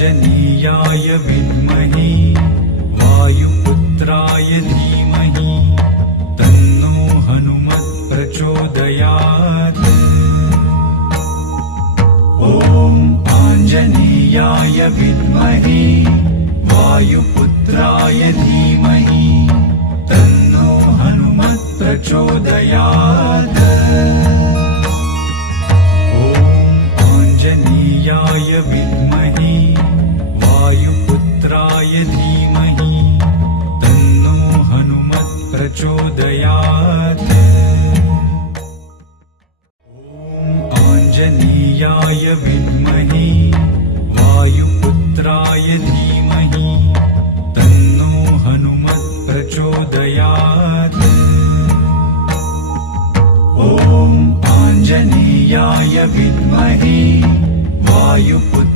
आञ्जनेयाय विद्महे वायुपुत्राय धीमहि तन्नो हनुमत् प्रचोदयात्। ॐ आञ्जनेयाय विद्महे वायुपुत्राय धीमहि तन्नो हनुमत् प्रचोदयात्। ॐ आञ्जनेयाय विद्महे वायुपुत्राय धीमहि तन्नो हनुमत् प्रचोदयात्। ॐ आञ्जनेयाय विद्महे वायुपुत्राय धीमहि तन्नो हनुमत् प्रचोदयात्। ॐ आञ्जनेयाय विद्महे वायुपुत्राय